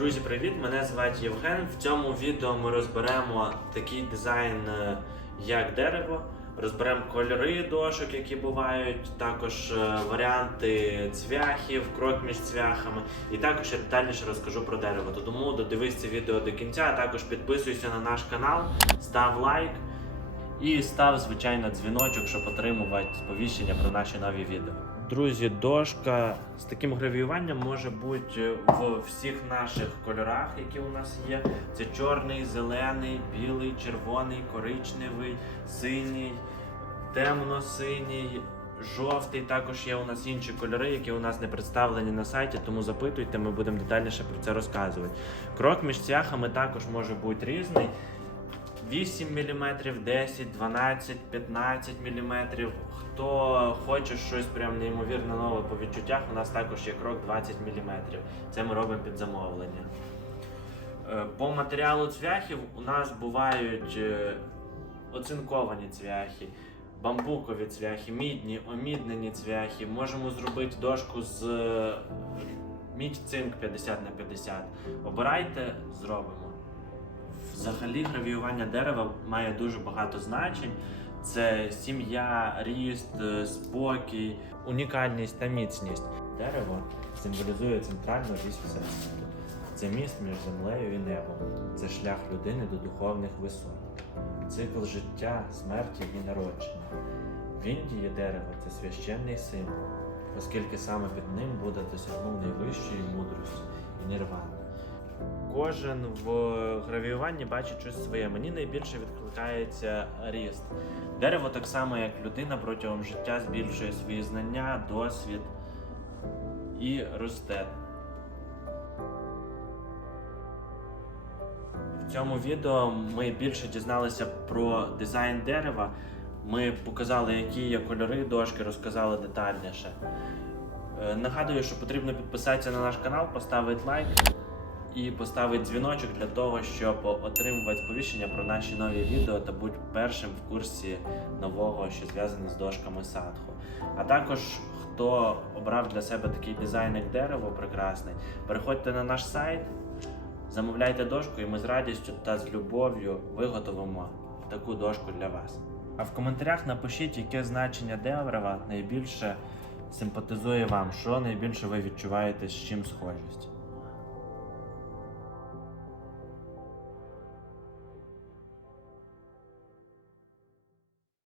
Друзі, привіт! Мене звати Євген. В цьому відео ми розберемо такий дизайн, е, як дерево. Розберемо кольори дошок, які бувають, також е, варіанти цвяхів, крок між цвяхами. І також я детальніше розкажу про дерево. То Тому додивись це відео до кінця. а Також підписуйся на наш канал, став лайк і став, звичайно, дзвіночок, щоб отримувати сповіщення про наші нові відео. Друзі, дошка з таким гравіюванням може бути в всіх наших кольорах, які у нас є. Це чорний, зелений, білий, червоний, коричневий, синій, темно-синій. Жовтий також є у нас інші кольори, які у нас не представлені на сайті, тому запитуйте, ми будемо детальніше про це розказувати. Крок між цяхами також може бути різний. 8 мм, 10, 12, 15 мм. Хто хоче щось прям неймовірно нове по відчуттях, у нас також є крок 20 мм. Це ми робимо під замовлення. Е, По матеріалу цвяхів у нас бувають е, оцинковані цвяхи, бамбукові цвяхи, мідні, оміднені цвяхи. Можемо зробити дошку з е, мідь цинк 50 на 50. Обирайте, зробимо. Взагалі гравіювання дерева має дуже багато значень. Це сім'я, ріст, е, спокій, унікальність та міцність. Дерево символізує центральну вісь всесвіту. Це міст між землею і небом. Це шлях людини до духовних висот, цикл життя, смерті і народження. В Індії дерево це священний символ, оскільки саме під ним буде досягнув найвищої мудрості і нірвани. Кожен в гравіюванні бачить щось своє. Мені найбільше відкликається ріст. Дерево так само, як людина протягом життя збільшує свої знання, досвід і росте. В цьому відео ми більше дізналися про дизайн дерева. Ми показали, які є кольори дошки, розказали детальніше. Е, Нагадую, що потрібно підписатися на наш канал, поставити лайк і поставити дзвіночок для того, щоб отримувати сповіщення про наші нові відео та бути першим в курсі нового, що зв'язане з дошками садху. А також хто обрав для себе такий дизайн, як дерево прекрасний, переходьте на наш сайт, замовляйте дошку, і ми з радістю та з любов'ю виготовимо таку дошку для вас. А в коментарях напишіть, яке значення дерева найбільше симпатизує вам, що найбільше ви відчуваєте з чим схожість.